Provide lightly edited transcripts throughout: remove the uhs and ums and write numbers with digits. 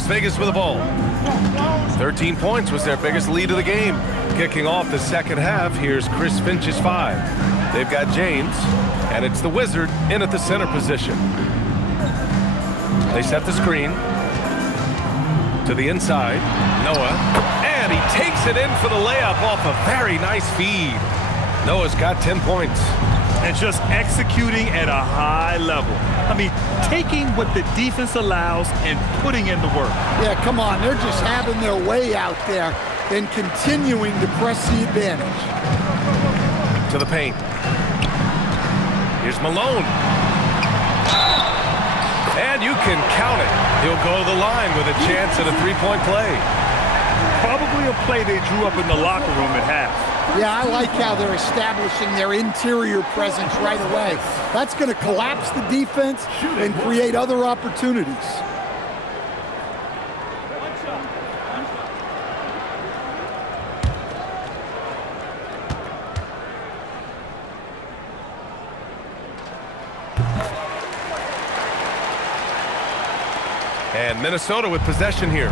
Las Vegas with the ball. 13 points was their biggest lead of the game. Kicking off the second half, here's Chris Finch's 5. They've got James, and it's the Wizard in at the center position. They set the screen to the inside. Noah, and he takes it in for the layup off a very nice feed. Noah's got 10 points. And just executing at a high level. I mean, taking what the defense allows and putting in the work. Yeah, come on. They're just having their way out there and continuing to press the advantage. To the paint. Here's Malone. And you can count it. He'll go to the line with a chance at a three-point play. Probably a play they drew up in the locker room at half. Yeah, I like how they're establishing their interior presence right away. That's going to collapse the defense and create other opportunities. And Minnesota with possession here.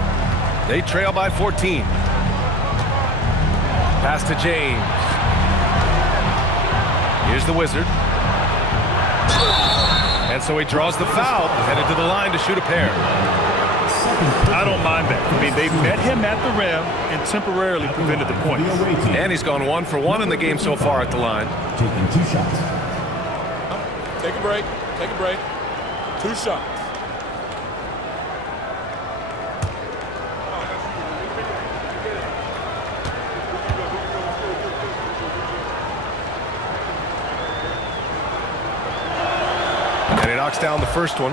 They trail by 14. Pass to James. Here's the Wizard. And so he draws the foul, headed to the line to shoot a pair. I don't mind that. I mean, they met him at the rim and temporarily prevented the points. And he's gone 1 for 1 in the game so far at the line. Taking 2 shots. Take a break. Take a break. 2 shots. And he knocks down the first one.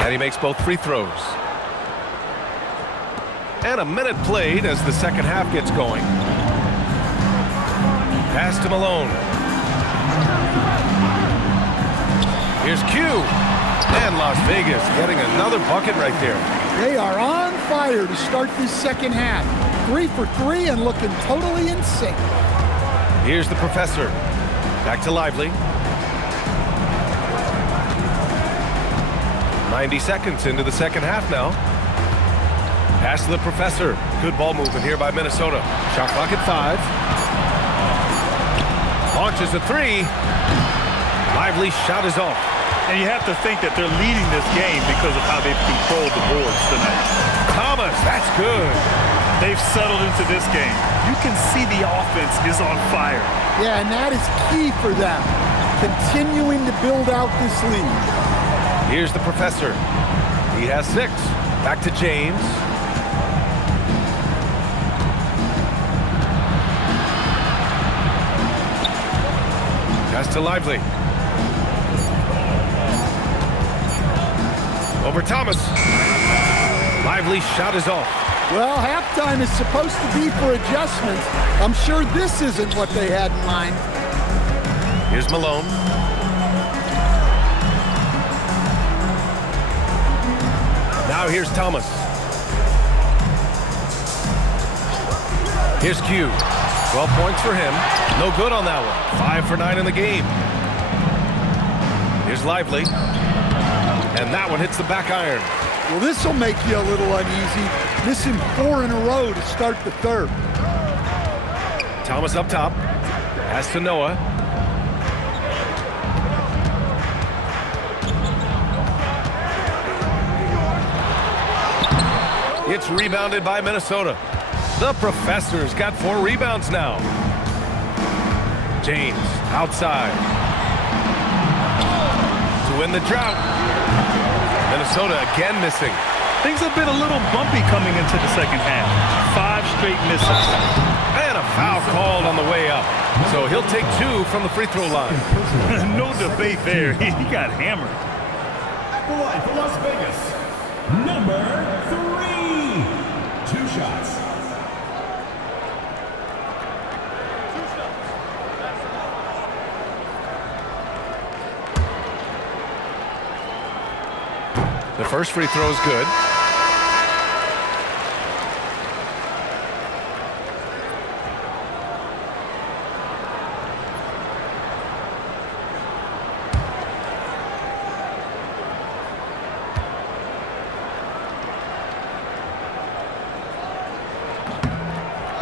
And he makes both free throws. And a minute played as the second half gets going. Pass to Malone. Here's Q. And Las Vegas getting another bucket right there. They are on fire to start this second half. 3 for 3 and looking totally in sync. Here's the Professor. Back to Lively. 90 seconds into the second half now. Pass to the Professor. Good ball movement here by Minnesota. Shot clock at 5. Launches a 3. Lively shot is off. And you have to think that they're leading this game because of how they've controlled the boards tonight. Thomas, that's good. They've settled into this game. You can see the offense is on fire. Yeah, and that is key for them, continuing to build out this lead. Here's the Professor. He has 6. Back to James. Pass to Lively. Over Thomas. Lively's shot is off. Well, halftime is supposed to be for adjustments. I'm sure this isn't what they had in mind. Here's Malone. Now here's Thomas. Here's Q. 12 points for him. No good on that one. 5 for 9 in the game. Here's Lively. And that one hits the back iron. Well, this will make you a little uneasy. Missing 4 in a row to start the third. Thomas up top. Pass to Noah. It's rebounded by Minnesota. The Professor's got 4 rebounds now. James outside. To win the drought. Minnesota again missing. Things have been a little bumpy coming into the second half. 5 straight misses. And a foul called on the way up. So he'll take 2 from the free throw line. No debate there. He got hammered. At the line for Las Vegas, number 3. 2 shots. The first free throw is good.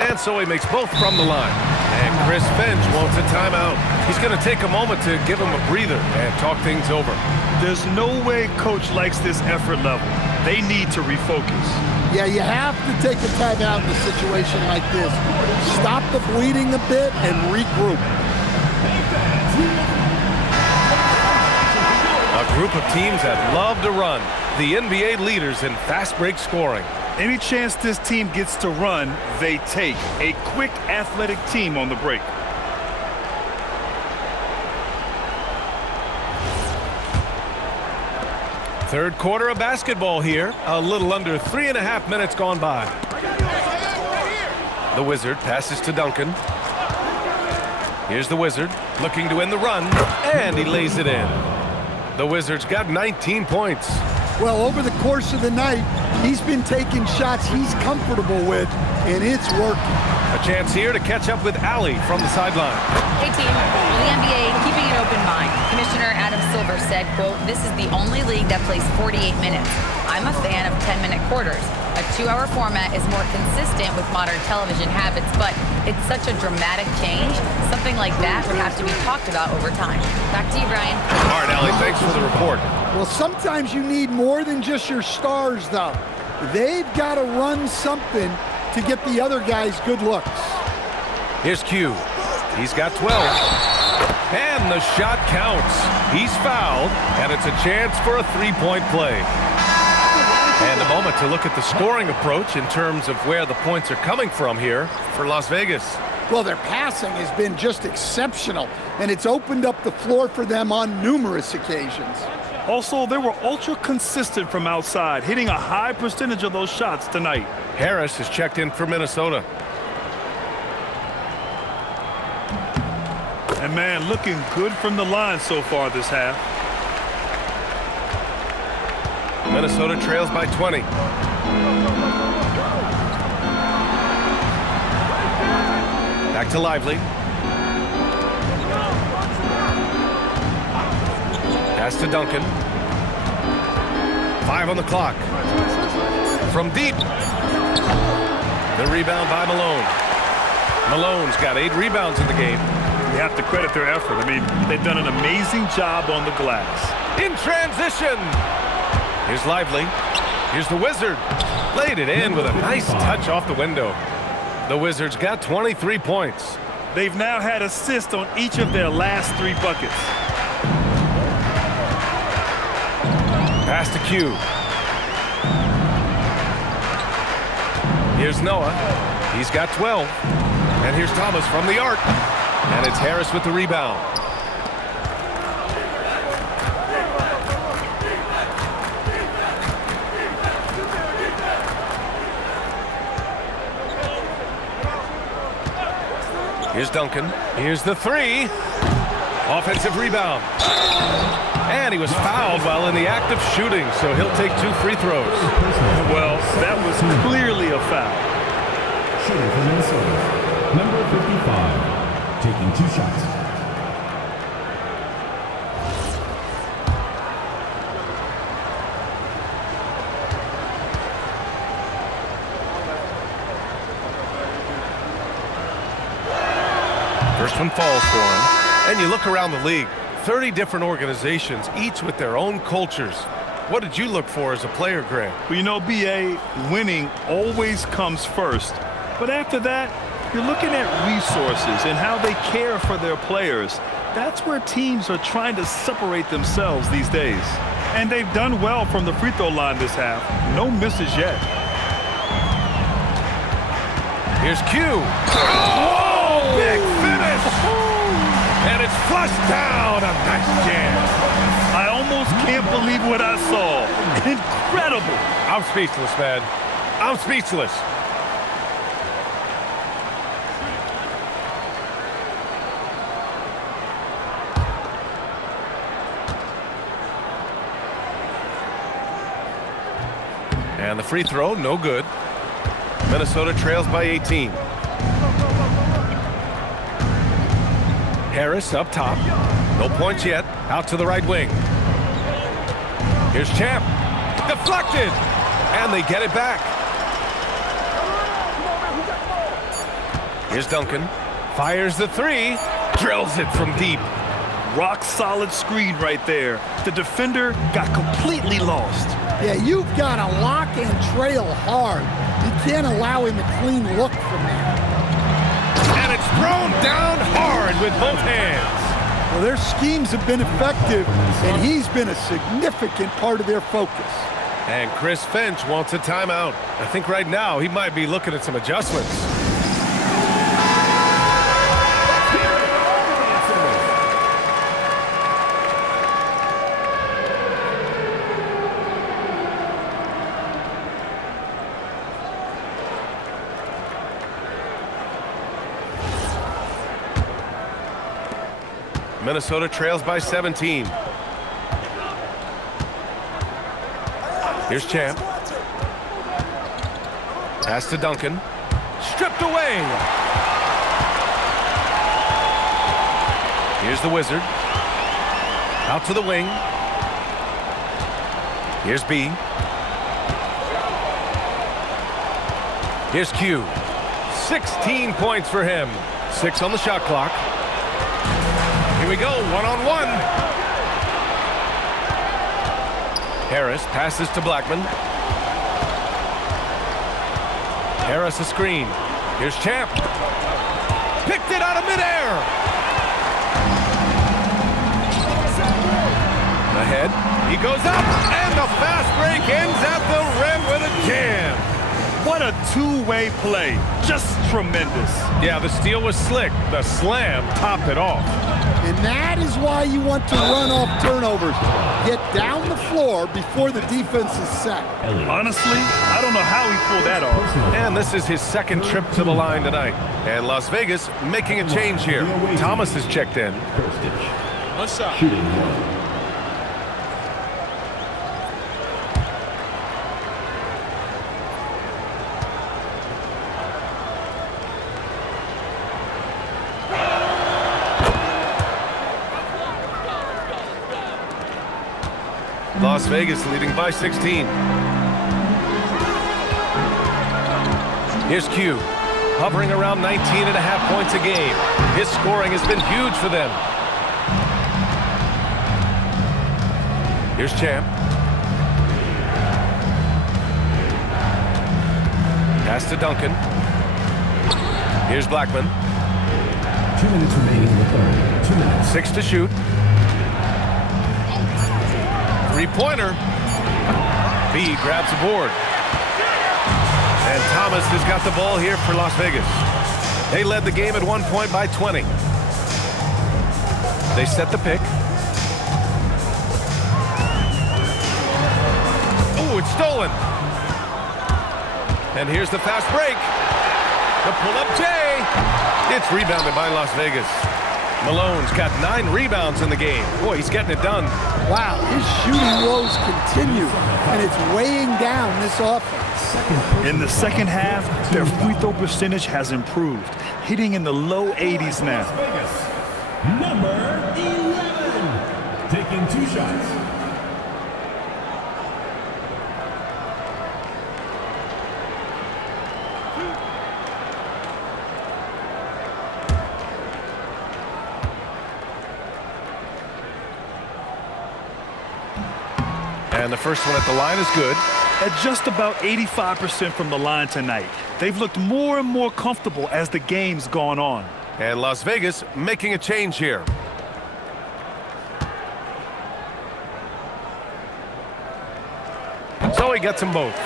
And so he makes both from the line. And Chris Finch wants a timeout. He's going to take a moment to give him a breather and talk things over. There's no way coach likes this effort level. They need to refocus. Yeah, you have to take a timeout in a situation like this. Stop the bleeding a bit and regroup. A group of teams that love to run. The NBA leaders in fast break scoring. Any chance this team gets to run, they take. A quick, athletic team on the break. Third quarter of basketball here. A little under 3.5 minutes gone by. The Wizard passes to Duncan. Here's the Wizard looking to win the run, and he lays it in. The Wizards got 19 points. Well, over the course of the night, he's been taking shots he's comfortable with, and it's working. A chance here to catch up with Allie from the sideline. Hey, team. Well, the NBA keeping an open mind. Commissioner Adam Silver said, quote, "This is the only league that plays 48 minutes. I'm a fan of 10-minute quarters. A 2-hour format is more consistent with modern television habits, but it's such a dramatic change. Something like that would have to be talked about over time." Back to you, Brian. All right, Allie, thanks for the report. Well, sometimes you need more than just your stars, though. They've got to run something to get the other guys good looks. Here's Q. He's got 12. And the shot counts. He's fouled, and it's a chance for a three-point play. And a moment to look at the scoring approach in terms of where the points are coming from here for Las Vegas. Well, their passing has been just exceptional, and it's opened up the floor for them on numerous occasions. Also, they were ultra consistent from outside, hitting a high percentage of those shots tonight. Harris has checked in for Minnesota. And man, looking good from the line so far this half. Minnesota trails by 20. Back to Lively. Pass to Duncan. 5 on the clock. From deep. The rebound by Malone. Malone's got 8 rebounds in the game. You have to credit their effort. I mean, they've done an amazing job on the glass. In transition. Here's Lively. Here's the Wizard. Laid it in with a nice touch off the window. The Wizards got 23 points. They've now had assists on each of their last 3 buckets. Pass to Q. Here's Noah. He's got 12. And here's Thomas from the arc. And it's Harris with the rebound. Here's Duncan. Here's the 3. Offensive rebound. And he was fouled while in the act of shooting, so he'll take 2 free throws. Well, that was clearly a foul. Shooting for Minnesota, number 55, taking 2 shots. First one falls for him. And you look around the league, 30 different organizations, each with their own cultures. What did you look for as a player, Greg? Well, you know, BA, winning always comes first. But after that, you're looking at resources and how they care for their players. That's where teams are trying to separate themselves these days. And they've done well from the free throw line this half. No misses yet. Here's Q. Oh, big finish! And it's flushed down. A nice jam. I almost can't believe what I saw. Incredible. I'm speechless, man. I'm speechless. And the free throw, no good. Minnesota trails by 18. Harris up top. No points yet. Out to the right wing. Here's Champ. Deflected. And they get it back. Here's Duncan. Fires the three. Drills it from deep. Rock solid screen right there. The defender got completely lost. Yeah, you've got to lock and trail hard. You can't allow him a clean look from that. And it's thrown down hard with both hands. Well, their schemes have been effective, and he's been a significant part of their focus. And Chris Finch wants a timeout. I think right now he might be looking at some adjustments. Minnesota trails by 17. Here's Champ. Pass to Duncan. Stripped away. Here's the Wizard. Out to the wing. Here's B. Here's Q. 16 points for him. 6 on the shot clock. Here we go, one-on-one. Harris passes to Blackman. Harris a screen. Here's Champ. Picked it out of midair. Ahead. He goes up, and the fast break ends at the rim with a jam. What a two-way play. Just tremendous. Yeah, the steal was slick. The slam topped it off. And that is why you want to run off turnovers. Get down the floor before the defense is set. Honestly, I don't know how he pulled that off. And this is his second trip to the line tonight. And Las Vegas making a change here. Thomas has checked in. One shot. Shooting one. Las Vegas leading by 16. Here's Q, hovering around 19.5 points a game. His scoring has been huge for them. Here's Champ. Pass to Duncan. Here's Blackman. 2 minutes remaining in the third. 2 minutes. 6 to shoot. Three-pointer. B grabs the board. And Thomas has got the ball here for Las Vegas. They led the game at 1 point by 20. They set the pick. Oh, it's stolen. And here's the fast break. The pull-up J. It's rebounded by Las Vegas. Malone's got 9 rebounds in the game. Boy, he's getting it done. Wow, his shooting woes continue, and it's weighing down this offense. In the second half, their free throw percentage has improved, hitting in the low 80s now. Vegas, number 11, taking 2 shots. And the first one at the line is good. At just about 85% from the line tonight. They've looked more and more comfortable as the game's gone on. And Las Vegas making a change here. So he gets them both.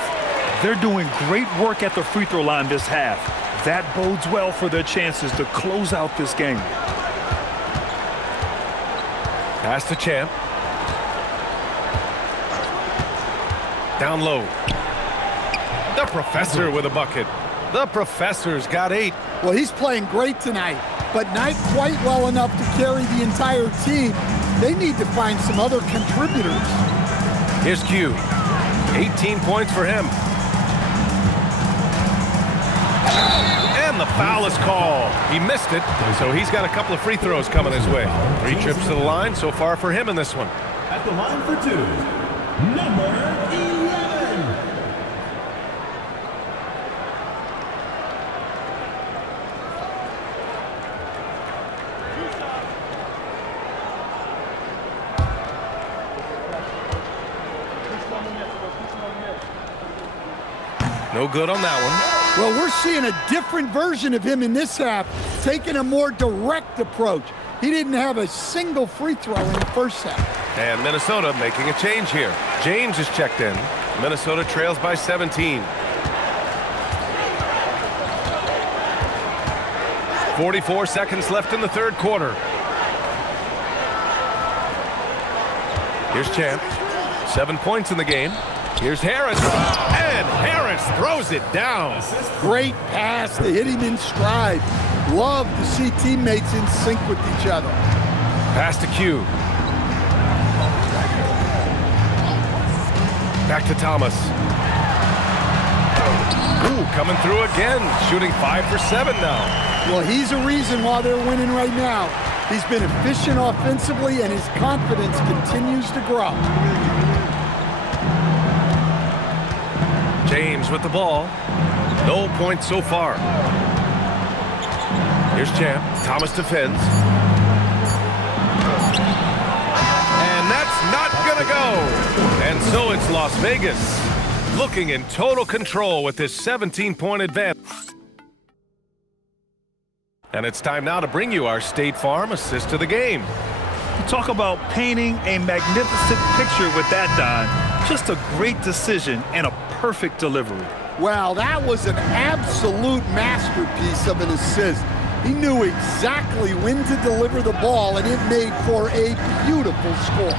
They're doing great work at the free throw line this half. That bodes well for their chances to close out this game. Pass to Champ. Down low. The professor with a bucket. The professor's got 8. Well, he's playing great tonight, but not quite well enough to carry the entire team. They need to find some other contributors. Here's Q. 18 points for him. And the foul is called. He missed it, so he's got a couple of free throws coming his way. 3 trips to the line so far for him in this one. At the line for 2, number 11. No good on that one. Well, we're seeing a different version of him in this half, taking a more direct approach. He didn't have a single free throw in the first half. And Minnesota making a change here. James is checked in. Minnesota trails by 17. 44 seconds left in the third quarter. Here's Champ. 7 points in the game. Here's Harris. And Harris throws it down. Great pass to hit him in stride. Love to see teammates in sync with each other. Pass to Q. Back to Thomas. Ooh, coming through again. Shooting 5 for 7 now. Well, he's a reason why they're winning right now. He's been efficient offensively, and his confidence continues to grow. James with the ball. No points so far. Here's Champ. Thomas defends. And that's not gonna go. And so it's Las Vegas looking in total control with this 17-point advantage. And it's time now to bring you our State Farm assist of the game. You talk about painting a magnificent picture with that, Don. Just a great decision and a perfect delivery. Well, that was an absolute masterpiece of an assist. He knew exactly when to deliver the ball, and it made for a beautiful score.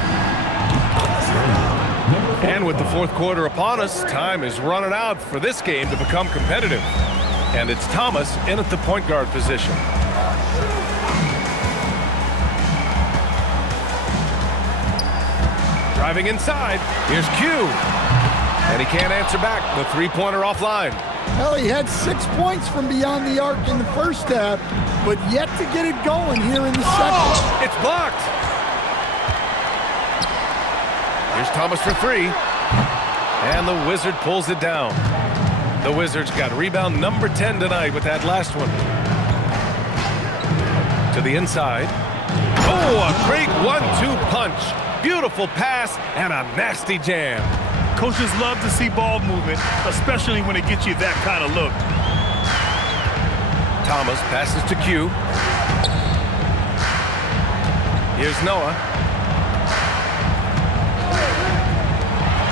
And with the fourth quarter upon us, time is running out for this game to become competitive. And it's Thomas in at the point guard position. Driving inside, here's Q. And he can't answer back. The three-pointer offline. Well, he had 6 points from beyond the arc in the first half, but yet to get it going here in the second. It's blocked. Here's Thomas for 3. And the Wizard pulls it down. The Wizards got rebound number 10 tonight with that last one. To the inside. Oh, a great 1-2 punch. Beautiful pass and a nasty jam. Coaches love to see ball movement, especially when it gets you that kind of look. Thomas passes to Q. Here's Noah.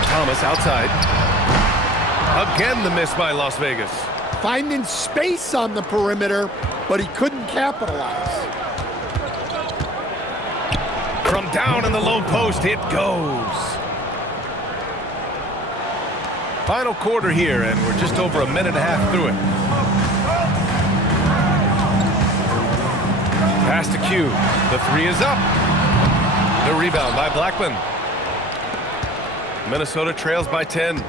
Thomas outside. Again, the miss by Las Vegas. Finding space on the perimeter, but he couldn't capitalize. From down in the low post, it goes. Final quarter here, and we're just over a minute and a half through it. Pass to Q. The 3 is up. The rebound by Blackman. Minnesota trails by 10.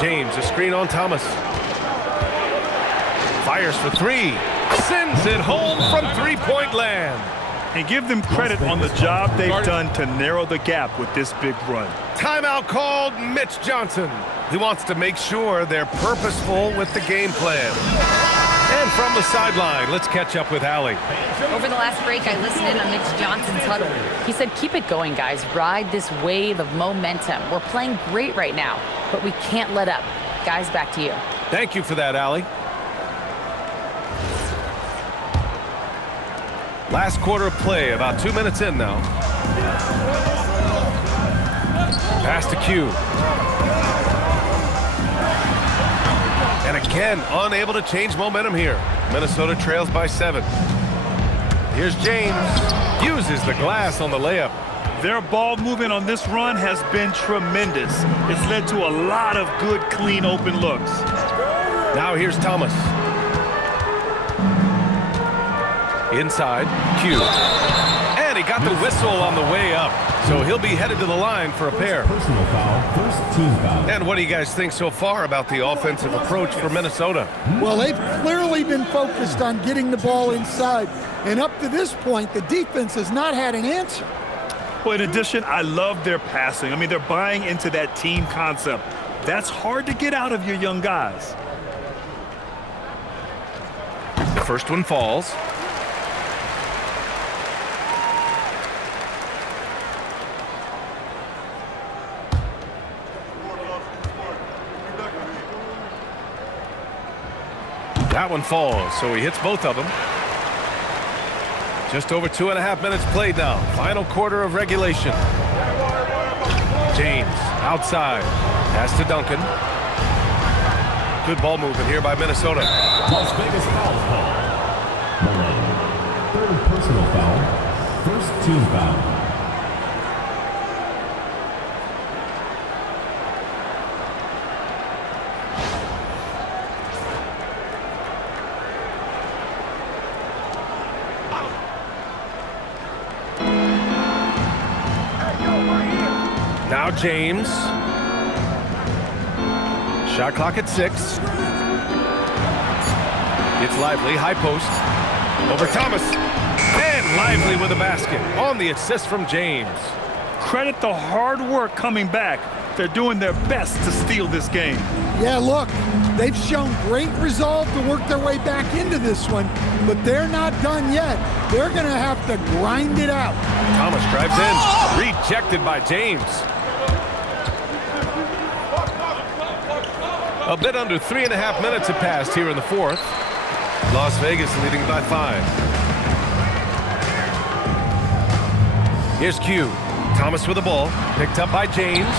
James, a screen on Thomas. Fires for 3. Sends it home from three-point land. And give them credit on the job they've done to narrow the gap with this big run. Timeout called. Mitch Johnson. He wants to make sure they're purposeful with the game plan. And from the sideline, let's catch up with Allie. Over the last break, I listened in on Mitch Johnson's huddle. He said, keep it going, guys. Ride this wave of momentum. We're playing great right now, but we can't let up. Guys, back to you. Thank you for that, Allie. Last quarter of play, about 2 minutes in now. Pass to Q. And again, unable to change momentum here. Minnesota trails by 7. Here's James. Uses the glass on the layup. Their ball movement on this run has been tremendous. It's led to a lot of good, clean, open looks. Now here's Thomas. Inside, Q. And he got got the whistle on the way up, so he'll be headed to the line for a pair. Personal foul, first team foul. And what do you guys think so far about the offensive approach for Minnesota? Well, they've clearly been focused on getting the ball inside. And up to this point, the defense has not had an answer. Well, in addition, I love their passing. I mean, they're buying into that team concept. That's hard to get out of your young guys. The first one falls. That one falls, so he hits both of them. Just over 2.5 minutes played now. Final quarter of regulation. James outside. Pass to Duncan. Good ball movement here by Minnesota. Las Vegas foul call. Malone. Third personal foul, first team foul. Now James. Shot clock at 6. It's Lively, high post. Over Thomas. And Lively with a basket on the assist from James. Credit the hard work coming back. They're doing their best to steal this game. Yeah, look, they've shown great resolve to work their way back into this one, but they're not done yet. They're going to have to grind it out. Thomas drives in. Rejected by James. A bit under 3.5 minutes have passed here in the fourth. Las Vegas leading by 5. Here's Q. Thomas with the ball. Picked up by James.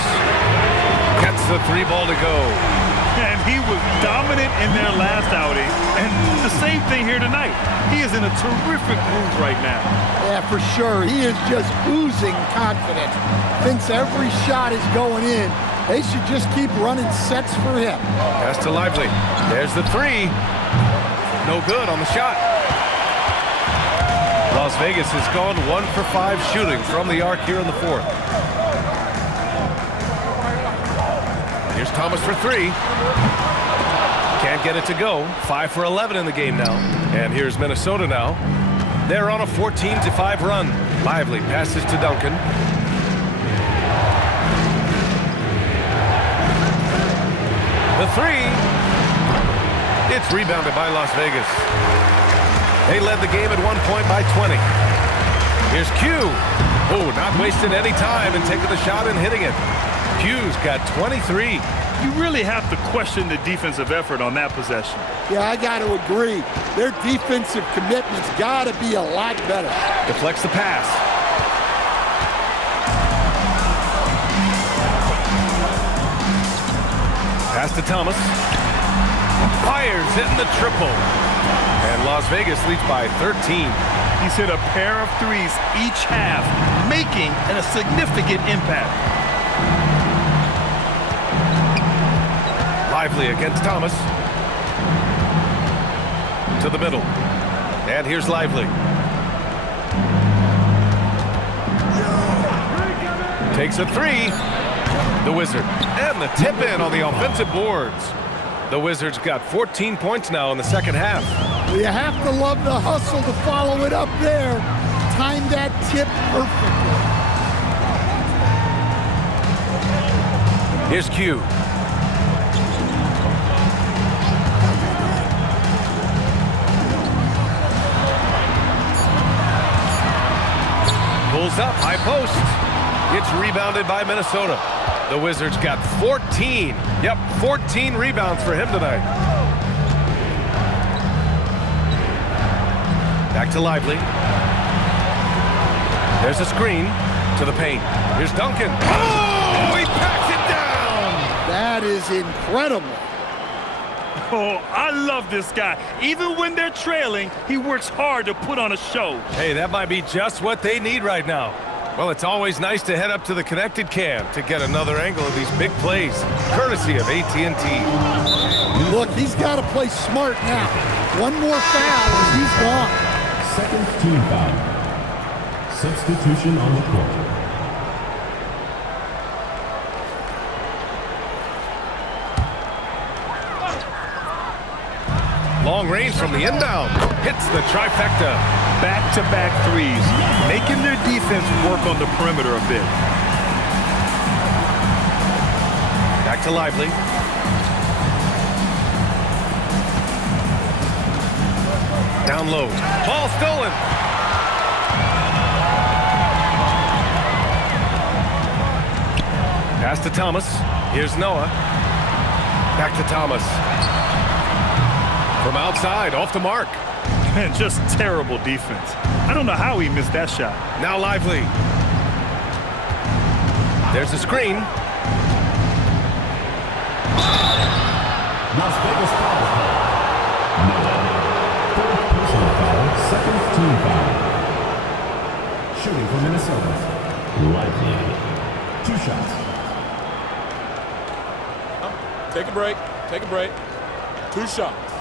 Gets the 3 ball to go. And he was dominant in their last outing. And the same thing here tonight. He is in a terrific groove right now. Yeah, for sure. He is just oozing confidence. Thinks every shot is going in. They should just keep running sets for him. Pass to Lively. There's the 3. No good on the shot. Las Vegas has gone 1 for 5 shooting from the arc here in the fourth. Here's Thomas for 3. Can't get it to go. 5 for 11 in the game now. And here's Minnesota now. They're on a 14-5 run. Lively passes to Duncan. The 3. It's rebounded by Las Vegas. They led the game at one point by 20. Here's Q. Oh, not wasting any time and taking the shot and hitting it. Q's got 23. You really have to question the defensive effort on that possession. Yeah, I got to agree. Their defensive commitment's got to be a lot better. Deflects the pass. Pass to Thomas. Fires, hitting the triple. And Las Vegas leads by 13. He's hit a pair of 3s each half, making a significant impact. Lively against Thomas. To the middle. And here's Lively. Takes a 3. The Wizard. And the tip in on the offensive boards. The Wizards got 14 points now in the second half. You have to love the hustle to follow it up there. Timed that tip perfectly. Here's Q. Pulls up, high post. It's rebounded by Minnesota. The Wizards got 14. Yep, 14 rebounds for him tonight. Back to Lively. There's a screen to the paint. Here's Duncan. Oh, he packs it down. That is incredible. Oh, I love this guy. Even when they're trailing, he works hard to put on a show. Hey, that might be just what they need right now. Well, it's always nice to head up to the connected cam to get another angle of these big plays, courtesy of AT&T. Look, he's got to play smart now. One more foul and he's gone. Second team foul. Substitution on the court. Long range from the inbound. Hits the trifecta. Back-to-back threes, making their defense work on the perimeter a bit. Back to Lively. Down low. Ball stolen. Pass to Thomas. Here's Noah. Back to Thomas. From outside, off the mark. And just terrible defense. I don't know how he missed that shot. Now Lively. There's a screen. Las Vegas foul call. Noah. Third personal foul, second team foul. Shooting for Minnesota. Lively. 2 shots. Take a break. Take a break. 2 shots.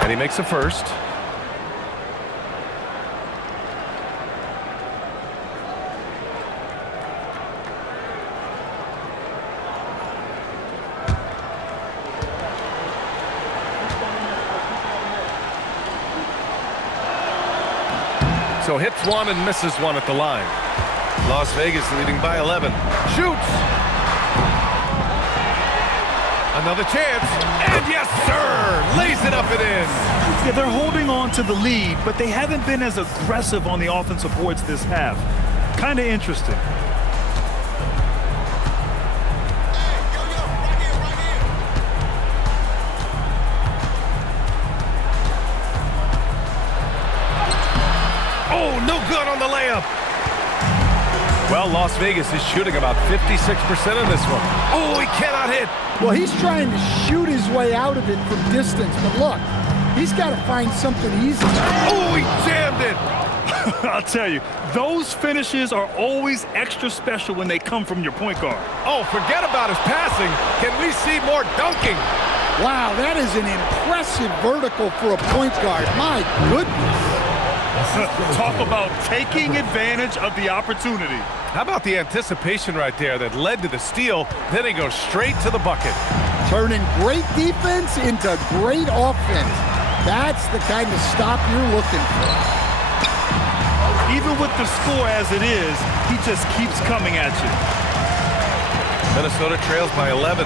And he makes a first. So hits one and misses one at the line. Las Vegas leading by 11. Shoots. Another chance. And yes, sir. Lays it up and in. Yeah, they're holding on to the lead, but they haven't been as aggressive on the offensive boards this half. Kind of interesting. Oh, no good on the layup. Well, Las Vegas is shooting about 56% in this one. Oh, he cannot hit. Well, he's trying to shoot his way out of it from distance, but look, he's got to find something easy. Oh, he jammed it. I'll tell you, those finishes are always extra special when they come from your point guard. Oh, forget about his passing. Can we see more dunking? Wow, that is an impressive vertical for a point guard. My goodness. Talk about taking advantage of the opportunity. How about the anticipation right there that led to the steal? Then he goes straight to the bucket. Turning great defense into great offense. That's the kind of stop you're looking for. Even with the score as it is, he just keeps coming at you. Minnesota trails by 11.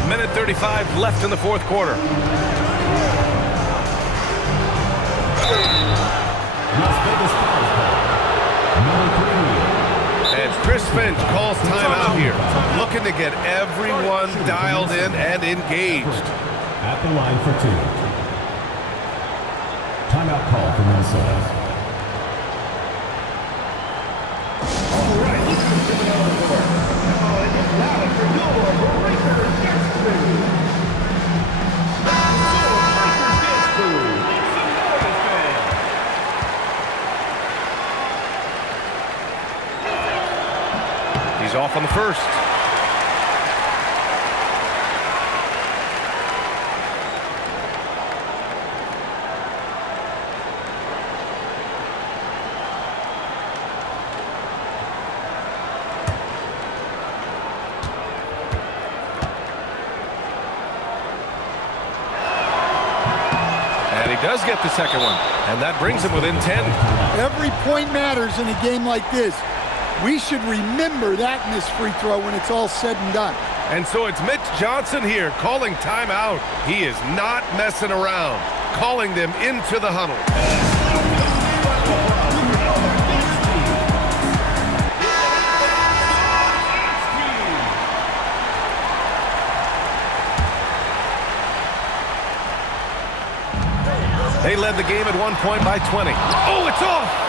A minute 35 left in the fourth quarter. Las Vegas foul call. Number 3. And Chris Finch calls timeout here. Looking to get everyone dialed in and engaged. At the line for 2. Timeout call for Minnesota. All right, let's get it on the court. Now it is loud for your Breakers Dance Crew. He's off on the first. And he does get the second one, and that brings him within 10. Every point matters in a game like this. We should remember that in this free throw when it's all said and done. And so it's Mitch Johnson here calling timeout. He is not messing around, calling them into the huddle. They led the game at one point by 20. Oh, it's off!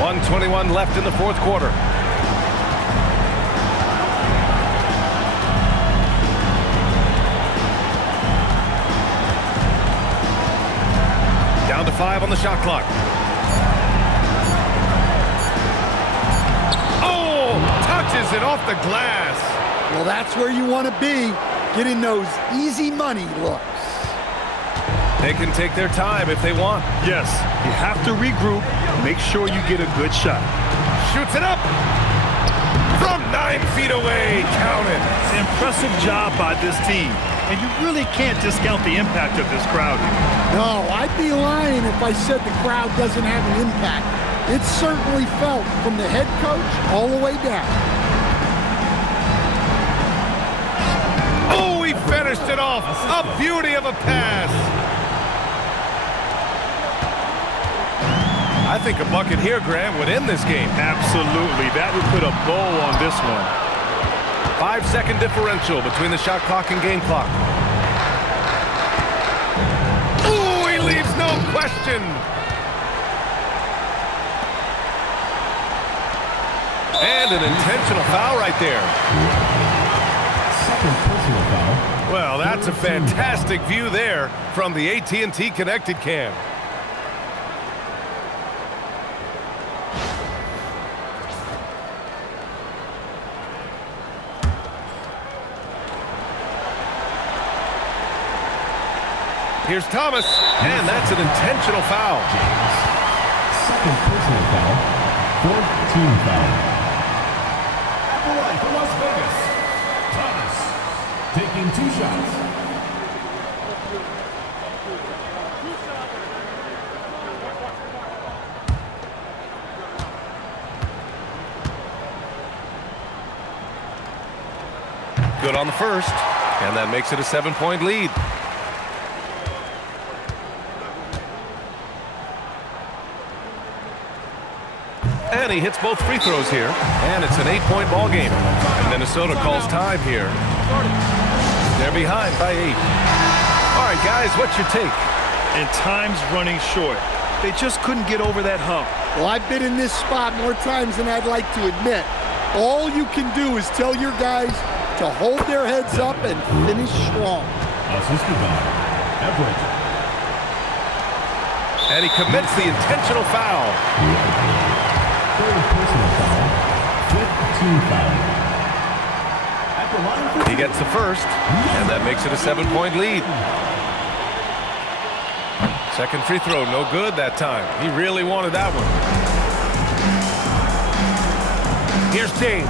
1:21 left in the fourth quarter. Down to 5 on the shot clock. finishes it off the glass. Well, that's where you want to be, getting those easy money looks. They can take their time if they want. Yes, you have to regroup. Make sure you get a good shot. Shoots it up. From 9 feet away, count it. Impressive job by this team. And you really can't discount the impact of this crowd. No, I'd be lying if I said the crowd doesn't have an impact. It's certainly felt from the head coach all the way down. Oh, he finished it off. A beauty of a pass. I think a bucket here, Grant, would end this game. Absolutely. That would put a bow on this one. 5-second differential between the shot clock and game clock. Ooh, he leaves no question. And an intentional foul right there. Second personal foul. Well, that's a fantastic view there from the AT&T Connected Cam. Here's Thomas, and that's an intentional foul. Second personal foul. Fourth team foul. At the line for Las Vegas, Thomas taking 2 shots. Good on the first, and that makes it a 7-point lead. And he hits both free throws here, and it's an 8-point ball game. Minnesota calls time here. They're behind by 8. All right, guys, what's your take? And time's running short. They just couldn't get over that hump. Well, I've been in this spot more times than I'd like to admit. All you can do is tell your guys to hold their heads up and finish strong. Assisted by Everett. And he commits the intentional foul. Third personal foul. Fifth team foul. At the line for He gets the first, and that makes it a 7-point lead. Second free throw, no good that time. He really wanted that one. Here's James.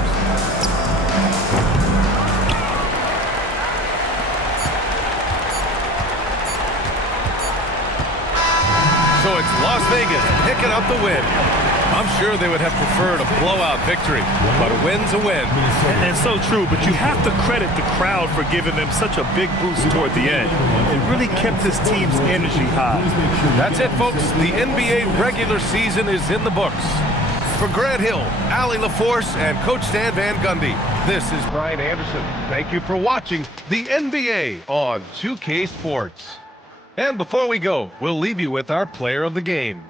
So it's Las Vegas picking up the win. I'm sure they would have preferred a blowout victory, but a win's a win. And so true, but you have to credit the crowd for giving them such a big boost toward the end. It really kept this team's energy high. That's it, folks. The NBA regular season is in the books. For Grant Hill, Allie LaForce, and Coach Stan Van Gundy, this is Brian Anderson. Thank you for watching the NBA on 2K Sports. And before we go, we'll leave you with our player of the game.